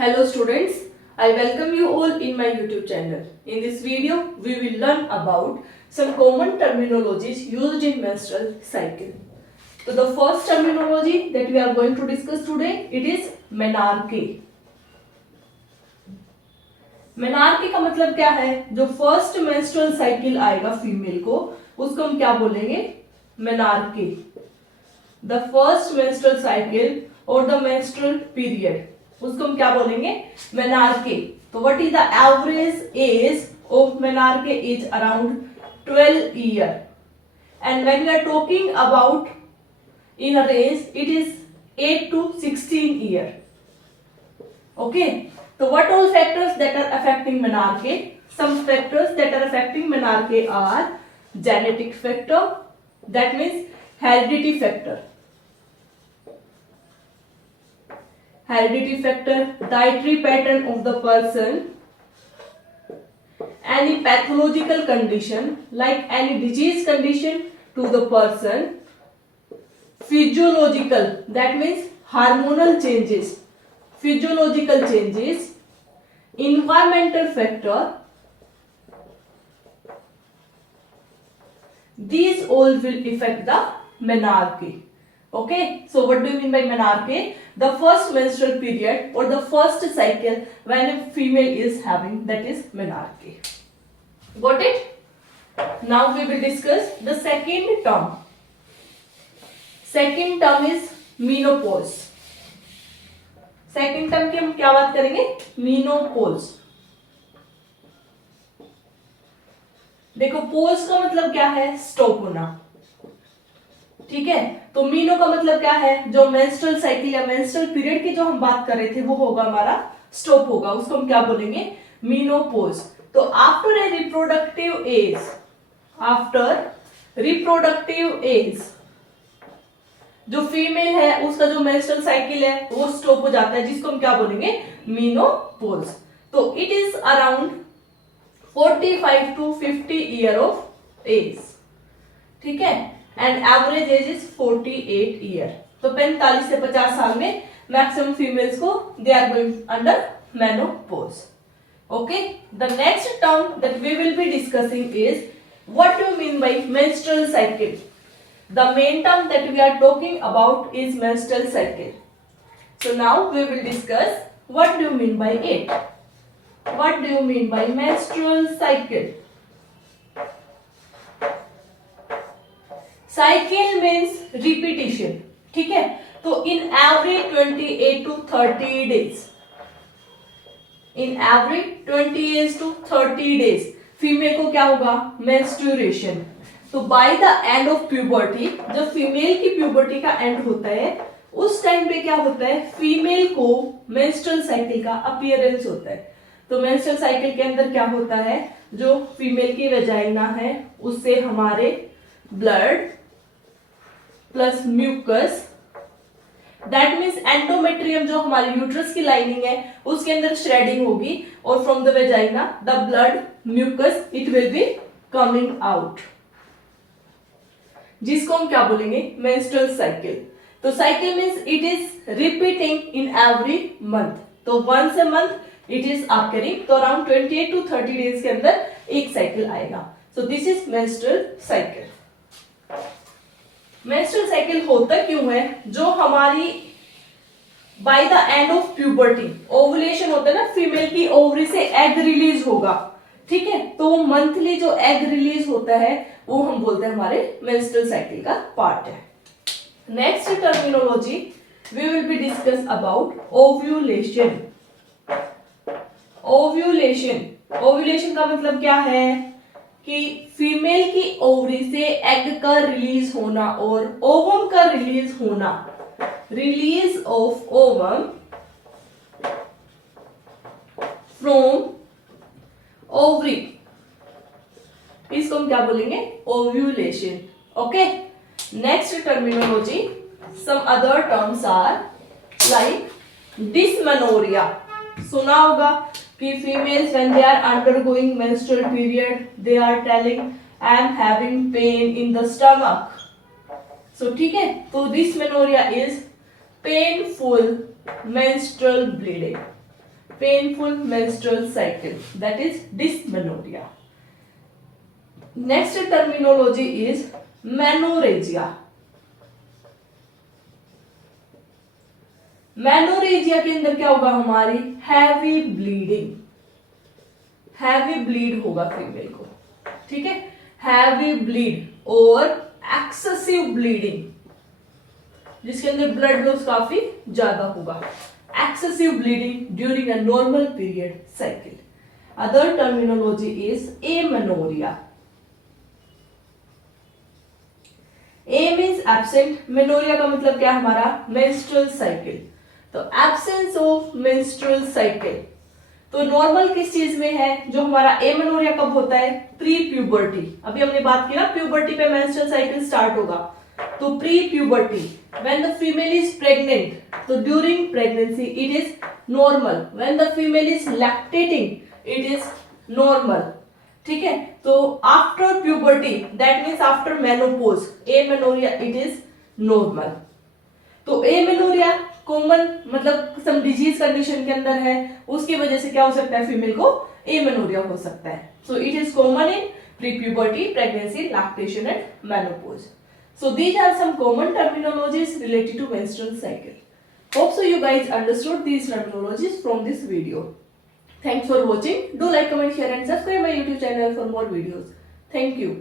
Hello students, I welcome you all in my YouTube channel. In this video, we will learn about some common terminologies used in menstrual cycle. So the first terminology that we are going to discuss today, it is menarche. Menarche का मतलब क्या है? जो first menstrual cycle आएगा female को, उसको हम क्या बोलेंगे? Menarche. The first menstrual cycle और द मेंस्ट्रुअल पीरियड, उसको हम क्या बोलेंगे? मेनार्की. तो what is the average age of menarche is around 12 year. And when we are talking about in a range, it is 8 to 16 year. Okay. So what all factors that are affecting menarche? Some factors that are affecting menarche are genetic factor, that means heredity factor. Heredity factor, dietary pattern of the person, any pathological condition like any disease condition to the person, physiological, that means hormonal changes, physiological changes, environmental factor, these all will affect the menarche. Okay, so what do you mean by menarche? The first menstrual period or the first cycle when a female is having, that is menarche. Got it? Now we will discuss the second term. Second term is menopause. Second term की हम क्या बात करेंगे? Menopause. देखो, pose का मतलब क्या है? स्टॉप होना. ठीक है, तो मीनो का मतलब क्या है? जो मेंस्ट्रुअल साइकिल या मेंस्ट्रुअल पीरियड की जो हम बात कर रहे थे वो होगा हमारा स्टॉप होगा, उसको हम क्या बोलेंगे? मीनोपॉज. तो after a reproductive age, after reproductive age, जो फीमेल है उसका जो मेंस्ट्रुअल साइकिल है वो स्टॉप हो जाता है, जिसको हम क्या बोलेंगे? मीनोपॉज. तो it is around 45 to 50 year of age. ठीक है, and average age is 48 year. तो 45 से 50 साल में मैक्सिमम फीमेल्स को they are going under menopause. Okay, the next term that we will be discussing is what do you mean by menstrual cycle. The main term that we are talking about is menstrual cycle. So now we will discuss what do you mean by it. What do you mean by menstrual cycle? Cycle means repetition. ठीक है, तो in every 28 to 30 days, in every 28 to 30 days, female को क्या होगा? Menstruation. तो bye the end of puberty, जब female की puberty का एंड होता है उस टाइम पे क्या होता है? फीमेल को मेंस्ट्रुअल साइकिल का अपीयरेंस होता है. तो मेंस्ट्रुअल साइकिल के अंदर क्या होता है? जो फीमेल की वेजाइना है उससे हमारे blood plus mucus, that means endometrium, जो हमारी यूट्रस की लाइनिंग है उसके अंदर श्रेडिंग होगी और from the vagina the blood mucus it will be coming out, जिसको हम क्या बोलेंगे? Menstrual cycle. तो cycle means it is repeating in every month. तो once a month it is occurring. तो अराउंड 28 to 30 डेज के अंदर एक साइकिल आएगा. So this is menstrual cycle. Menstrual cycle होता क्यों है? जो हमारी by the end of puberty ovulation होता है ना, फीमेल की ओवरी से एग रिलीज होगा. ठीक है, तो मंथली जो एग रिलीज होता है वो हम बोलते हैं हमारे मेंस्ट्रुअल साइकिल का पार्ट है. Next terminology we will be discuss about ovulation. Ovulation, ovulation का मतलब क्या है? कि फीमेल की ओवरी से एग का रिलीज होना और ओवम का रिलीज होना. Release of ovum from ovary, इसको हम क्या बोलेंगे? Ovulation. Okay, next terminology, some other terms are like dysmenorrhoea. सुना होगा कि females when they are undergoing menstrual period they are telling I am having pain in the stomach. So ठीक है, तो dysmenorrhoea is painful menstrual bleeding. painful menstrual cycle, that is dysmenorrhea. Next terminology is menorrhagia. Menorrhagia के अंदर क्या होगा हमारी heavy bleeding, heavy bleed होगा female को, ठीक है, हैवी ब्लीड और एक्सेसिव ब्लीडिंग, जिसके अंदर ब्लड लॉस काफी ज्यादा होगा, excessive bleeding during a normal period cycle. Other terminology is amenorrhoea. A means absent, menorrhoea का मतलब क्या हमारा मेंस्ट्रुअल साइकिल. तो एब्सेंस ऑफ मेंस्ट्रुअल साइकिल, तो नॉर्मल किस चीज में है, जो हमारा एमेनोरिया कब होता है, प्री प्यूबर्टी. अभी हमने बात की ना प्यूबर्टी पे मेंस्ट्रुअल साइकिल स्टार्ट होगा, तो pre puberty when the female is pregnant, तो during pregnancy it is normal, when the female is lactating it is normal, ठीक है. तो after puberty that means after menopause, amenorrhoea it is normal. तो amenorrhoea common मतलब some disease condition के अंदर है, उसकी वजह से क्या हो सकता है, फीमेल को एमेनोरिया हो सकता है. So it is common in pre puberty, pregnancy, lactation and menopause. So these are some common terminologies related to menstrual cycle. Hope so you guys understood these terminologies from this video. Thanks for watching. Do like, comment, share and subscribe my YouTube channel for more videos. Thank you.